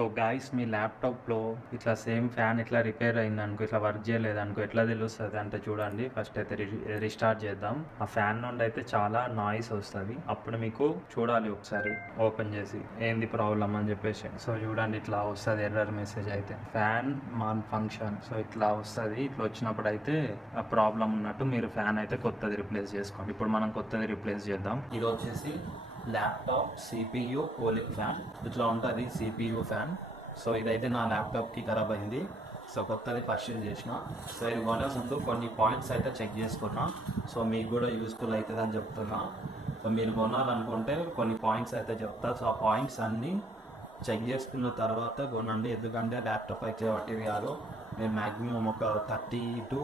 So guys మీ ల్యాప్టాప్లో ఇట్లా same fan ఇట్లా రిపేర్ అయిందనుకో, ఇట్లా వర్క్ చేయలేదనుకో ఎట్లా తెలుస్తుంది అంటే చూడండి. ఫస్ట్ అయితే రీస్టార్ట్ చేద్దాం. ఆ ఫ్యాన్ నుండి అయితే చాలా నాయిస్ వస్తుంది. అప్పుడు మీకు చూడాలి ఒకసారి ఓపెన్ చేసి ఏంది ప్రాబ్లం అని చెప్పేసి. సో చూడండి ఇట్లా వస్తుంది ఎర్రర్ మెసేజ్ అయితే ఫ్యాన్ మాన్ ఫంక్షన్. సో ఇట్లా వస్తుంది. ఇట్లా వచ్చినప్పుడు అయితే ఆ ప్రాబ్లం ఉన్నట్టు. మీరు ఫ్యాన్ అయితే కొత్తది రిప్లేస్ చేసుకోండి. ఇప్పుడు మనం కొత్తది రిప్లేస్ చేద్దాం. ఇది వచ్చేసి ల్యాప్టాప్ సిపియు కూలింగ్ ఫ్యాన్. ఇట్లా ఉంటుంది సిపియు ఫ్యాన్. సో ఇదైతే నా ల్యాప్టాప్కి ఖరాబ్ అయింది. సో కొత్తది పర్చేజ్ చేసిన. సో ఇది కొనే ముందు కొన్ని పాయింట్స్ అయితే చెక్ చేసుకున్నా. సో మీకు కూడా యూస్ఫుల్ అవుతుంది అని చెప్తున్నా. సో మీరు కొనాలనుకుంటే కొన్ని పాయింట్స్ అయితే చెప్తా. సో ఆ పాయింట్స్ అన్నీ చెక్ చేసుకున్న తర్వాత కొనండి. ఎందుకంటే ల్యాప్టాప్ అయితే వాటివి కాదు. నేను మ్యాక్సిమం ఒక 30 to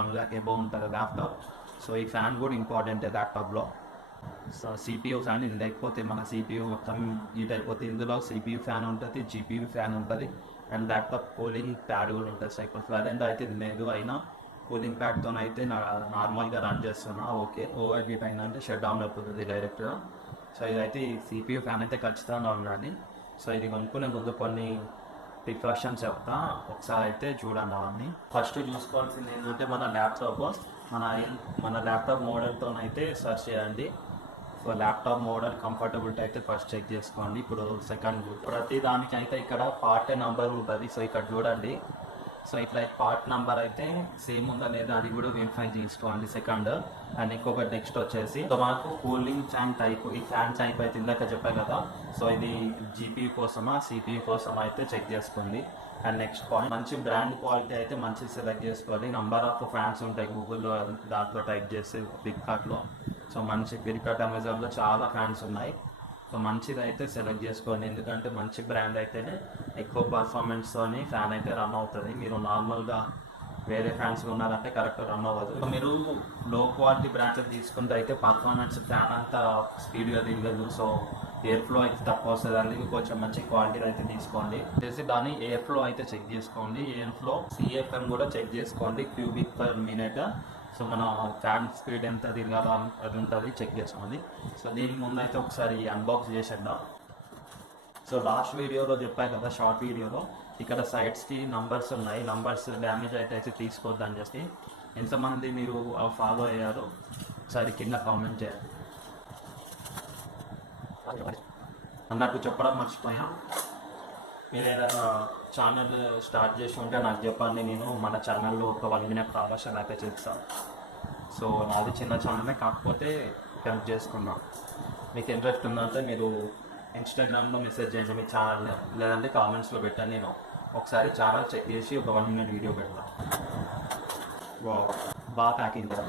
1 lakh ఎబో ఉంటుంది ల్యాప్టాప్. సో ఈ ఫ్యాన్ కూడా ఇంపార్టెంట్ ల్యాప్టాప్లో. సో సిపియూ ఫ్యాన్ ఇది లేకపోతే మన సిపియూ మొత్తం హీట్ అయిపోతే. ఇందులో సిపియూ ఫ్యాన్ ఉంటుంది, జీపీయూ ఫ్యాన్ ఉంటుంది, అండ్ ల్యాప్టాప్ కూలింగ్ ప్యాడ్ కూడా ఉంటుంది. సైకిల్ ఫ్యాన్ అండ్ అయితే లేదు అయినా కూలింగ్ ప్యాడ్తో అయితే నార్మల్గా రన్ చేస్తున్నా. ఓకే, ఓవర్ హీట్ అయినా అంటే షట్ డౌన్ అయిపోతుంది డైరెక్ట్గా. సో ఇదైతే ఈ సిపియూ ఫ్యాన్ అయితే ఖచ్చితంగా ఉండాలి. సో ఇది కొనుక్కునే ముందు కొన్ని ప్రికాషన్స్ చెప్తా, ఒకసారి అయితే చూడండి అవన్నీ. ఫస్ట్ చూసుకోవాల్సింది ఏంటంటే మన ల్యాప్టాప్ మోడల్తో అయితే సెర్చ్ చేయండి. సో ల్యాప్టాప్ మోడల్ కంఫర్టబిలిటీ అయితే ఫస్ట్ చెక్ చేసుకోండి. ఇప్పుడు సెకండ్ ప్రతి దానికైతే ఇక్కడ పార్ట్ నెంబర్ ఉంటుంది. సో ఇక్కడ చూడండి. సో ఇట్లా పార్ట్ నెంబర్ అయితే సేమ్ ఉందా లేదా అది కూడా వెరిఫై చేసుకోండి సెకండ్. అండ్ ఇంకొక నెక్స్ట్ వచ్చేసి సో మనకు కూలింగ్ ఫ్యాన్ టైప్. ఈ ఫ్యాన్ టైప్ అయితే ఇందాక చెప్పాను కదా. సో ఇది జీపీ కోసమా సిపియూ కోసమా అయితే చెక్ చేసుకోండి. అండ్ నెక్స్ట్ పాయింట్ మంచి బ్రాండ్ క్వాలిటీ అయితే మంచి సెలెక్ట్ చేసుకోవాలి. నంబర్ ఆఫ్ ఫ్యాన్స్ ఉంటాయి గూగుల్లో, దాంట్లో టైప్ చేసి ఫ్లిప్కార్ట్లో. సో మంచి ఫ్లిప్కార్ట్ అమెజాన్లో చాలా ఫ్యాన్స్ ఉన్నాయి. సో మంచిది అయితే సెలెక్ట్ చేసుకోండి. ఎందుకంటే మంచి బ్రాండ్ అయితేనే ఎక్కువ పర్ఫార్మెన్స్తో ఫ్యాన్ అయితే రన్ అవుతుంది. మీరు నార్మల్గా వేరే ఫ్యాన్స్ ఉన్నారంటే కరెక్ట్ రన్ అవ్వదు. సో మీరు లో క్వాలిటీ బ్రాండ్స్ తీసుకుంటే అయితే పర్ఫార్మెన్స్ ఫ్యాన్ అంతా స్పీడ్గా దిగదు. సో ఎయిర్ ఫ్లో అయితే తక్కువ వస్తుంది. అందుకే కొంచెం మంచి క్వాలిటీ అయితే తీసుకోండి. చేసి దాన్ని ఎయిర్ ఫ్లో అయితే చెక్ చేసుకోండి. ఎయిర్ ఫ్లో సిఎఫ్ఎం కూడా చెక్ చేసుకోండి, క్యూబిక్ పర్ మినిట్. సో మన ఫ్యాన్ స్పీడ్ ఎంత తిరగాలో అది ఉంటుంది, చెక్ చేసుకోండి. సో దీనికి ముందు అయితే ఒకసారి అన్బాక్స్ చేసేద్దాం. సో లాస్ట్ వీడియోలో చెప్పాను కదా, షార్ట్ వీడియోలో ఇక్కడ సైడ్స్కి నంబర్స్ ఉన్నాయి. నంబర్స్ డ్యామేజ్ అయితే తీసుకోవద్దని చెప్పి ఎంతమంది మీరు ఫాలో అయ్యారో ఒకసారి కింద కామెంట్ చేయాలి. అన్నట్టు చెప్పడం మర్చిపోయాం. మీరు ఏదైనా ఛానల్ స్టార్ట్ చేసి ఉంటే నాకు చెప్పండి. నేను మన ఛానల్లో ఒక 1 minute ప్రమోషన్ అయితే చేస్తాను. సో నాది చిన్న ఛానలే, కాకపోతే హెల్ప్ చేసుకున్నాం. మీకు ఇంట్రెస్ట్ ఉందంటే మీరు ఇన్స్టాగ్రామ్లో మెసేజ్ చేయండి మీ ఛానల్, లేదంటే కామెంట్స్లో పెట్టండి. నేను ఒకసారి ఛానల్ చెక్ చేసి ఒక 1 minute వీడియో పెడతాను. బాగా ప్యాకింగ్ కదా.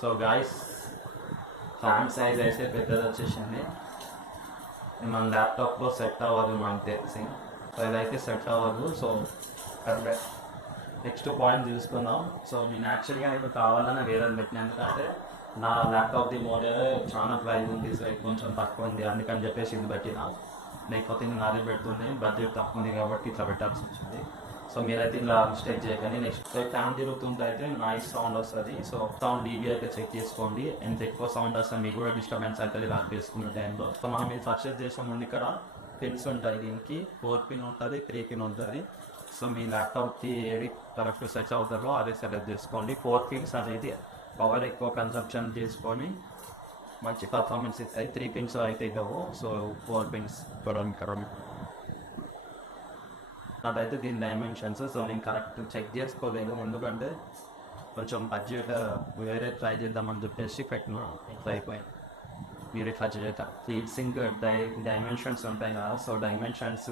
సో గాయస్, ఫ్యాన్ సైజ్ అయితే పెద్దది వచ్చేసింది. మన ల్యాప్టాప్లో సెట్ అవ్వదు మనకు తెలిసి. సో ఇదైతే సెట్ అవ్వదు. సో నెక్స్ట్ పాయింట్ తీసుకుందాం. సో నేను యాక్చువల్గా ఇప్పుడు కావాలని వేరేది పెట్టినా, ఎందుకంటే నా ల్యాప్టాప్ది మోడల్ చాలా ప్రైజ్ ఉంది. సో కొంచెం తక్కువ ఉంది, అందుకని చెప్పేసి ఇది పెట్టినా. లేకపోతే నేను అదే పెడుతుంది, బడ్జెట్ తక్కువ ఉంది కాబట్టి ఇట్లా పెట్టాల్సి వచ్చింది. సో మీరైతే ఇలా మిస్టేక్ చేయకండి. నెక్స్ట్ ఫ్యాన్ తిరుగుతుంటే అయితే నాయిస్ సౌండ్ వస్తుంది. సో సౌండ్ డీబీ అయితే చెక్ చేసుకోండి. ఎంత ఎక్కువ సౌండ్ వస్తుంది మీకు కూడా డిస్టర్బెన్స్ అవుతుంది లాక్ చేసుకున్న టైంలో. సో మనం మీరు పర్చేస్ చేసే ముందు ఇక్కడ పిన్స్ ఉంటాయి. దీనికి 4 pin ఉంటుంది, 3 pin ఉంటుంది. సో మీ ల్యాప్టాప్కి ఏది కరెక్ట్ సెట్ అవుతారో అదే సెలెక్ట్ చేసుకోండి. 4 pins అనేది పవర్ ఎక్కువ కన్సంప్షన్ చేసుకొని మంచి పర్ఫార్మెన్స్ ఇస్తాయి. 3 pins అయితే ఇవ్వవు. సో 4 pins అదైతే దీని డైమెన్షన్స్. సో నేను కరెక్ట్ చెక్ చేసుకోలేదు, ఎందుకంటే కొంచెం బడ్జెట్ వేరే ట్రై చేద్దామని చెప్పేసి పెట్టిన అయిపోయింది. మీరు ఇట్లా చేస్తారు. హీట్ సింక్ డైమెన్షన్స్ ఉంటాయి కదా. సో డైమెన్షన్స్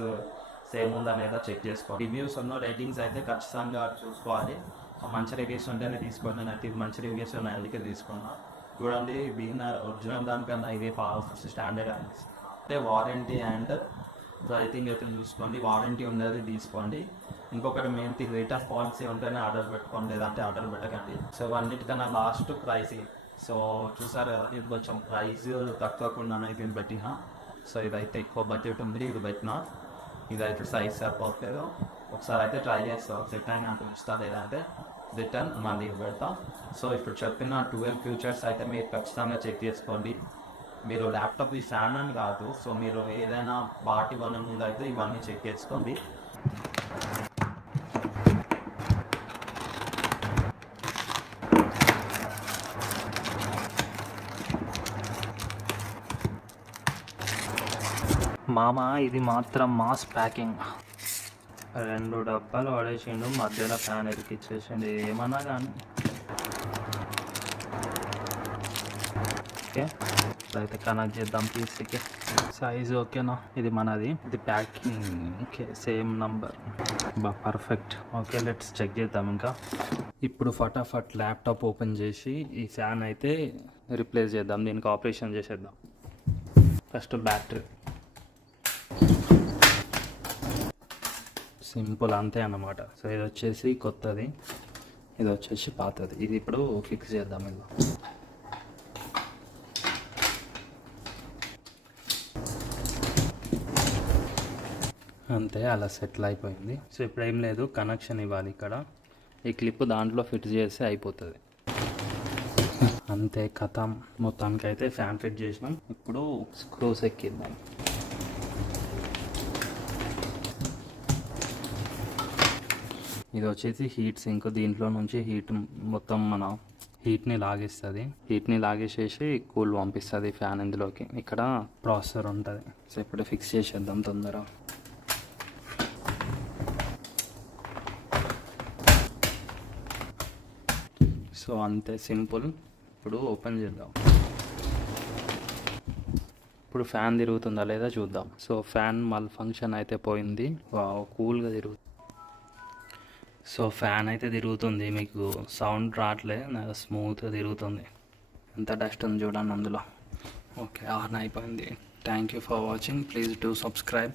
సేమ్ ఉందా లేదా చెక్ చేసుకోవాలి. రివ్యూస్ ఉన్న రేటింగ్స్ అయితే ఖచ్చితంగా చూసుకోవాలి. మంచి రివ్యూస్ ఉంటేనే తీసుకోండి. నాకు ఇది మంచి రివ్యూస్ ఉన్నాయి, అందుకే తీసుకున్నా. చూడండి, ఒరిజినల్ దానికన్నా ఇది ఫస్ట్ స్టాండర్డ్ అంటే వారంటీ అండ్ రైటింగ్ అయితే చూసుకోండి. వారంటీ ఉన్నది తీసుకోండి. ఇంకొకటి main thing, rate of policy ఉంటేనే ఆర్డర్ పెట్టుకోండి, లేదంటే ఆర్డర్ పెట్టకండి. సో అన్నిటికన్నా లాస్ట్ ప్రైసింగ్. సో చూసారు, ఇది కొంచెం ప్రైస్ తక్కువకుండా అయితే పెట్టిన. సో ఇదైతే ఎక్కువ బడ్జెట్ ఉంది, ఇది పెట్టిన. ఇదైతే సైజ్ సరిపోలేదు. ఒకసారి అయితే ట్రై చేస్తాం, సెట్ అయినా ఉంచుతా, లేదంటే రిటర్న్ మళ్ళీ పెడతా. సో ఇప్పుడు చెప్పిన 12 ఫీచర్స్ అయితే మీరు ఖచ్చితంగా చెక్ చేసుకోండి. మీరు ల్యాప్టాప్ ఈ ఫ్యాన్ అని కాదు, సో మీరు ఏదైనా పార్టీ కొనే ముందు అయితే ఇవన్నీ చెక్ చేసుకోండి. మామ ఇది మాత్రం మాస్ ప్యాకింగ్. 2 డబ్బాలు పడేసిండు, మధ్యలో ఫ్యాన్ ఎరికిచ్చేసిండు. ఏమన్నా కానీ ఓకే, అయితే కనెక్ట్ చేద్దాం పీసీకి. సైజ్ ఓకేనా? ఇది మనది, ఇది packing okay, same number perfect. Okay, let's check చేద్దాం. ఇంకా ఇప్పుడు ఫటాఫట్ ల్యాప్టాప్ ఓపెన్ చేసి ఈ ఫ్యాన్ అయితే రిప్లేస్ చేద్దాం. దీనికి ఆపరేషన్ చేసేద్దాం. ఫస్ట్ బ్యాటరీ, సింపుల్ అంతే అన్నమాట. సో ఇది వచ్చేసి కొత్తది, ఇది వచ్చేసి పాతది. ఇది ఇప్పుడు ఫిక్స్ చేద్దాం. ఇది అంతే, అలా సెటిల్ అయిపోయింది. సో ఇప్పుడు ఏం లేదు, కనెక్షన్ ఇవ్వాలి. ఇక్కడ ఈ క్లిప్ దాంట్లో ఫిట్ చేస్తే అయిపోతుంది. అంతే, కథం. మొత్తానికి అయితే ఫ్యాన్ ఫిట్ చేసినాం. ఇప్పుడు స్క్రూస్ ఎక్కిద్దాం. ఇది వచ్చేసి హీట్ సింక్. దీంట్లో నుంచి హీట్ మొత్తం మన హీట్ని లాగేస్తుంది. హీట్ని లాగేసేసి కూల్ పంపిస్తుంది ఫ్యాన్ ఇందులోకి. ఇక్కడ ప్రాసెసర్ ఉంటుంది. సో ఇప్పుడు ఫిక్స్ చేసేద్దాం తొందర. సో అంతే, సింపుల్. ఇప్పుడు ఓపెన్ చేద్దాం. ఇప్పుడు ఫ్యాన్ తిరుగుతుందా లేదా చూద్దాం. సో ఫ్యాన్ మల్ ఫంక్షన్ అయితే పోయింది. కూల్గా తిరుగుతుంది. సో ఫ్యాన్ అయితే తిరుగుతుంది, మీకు సౌండ్ రావట్లే, స్మూత్గా తిరుగుతుంది. ఎంత డస్ట్ ఉంది చూడండి అందులో. ఓకే, ఆన్ అయిపోయింది. Thank you for watching. Please do subscribe.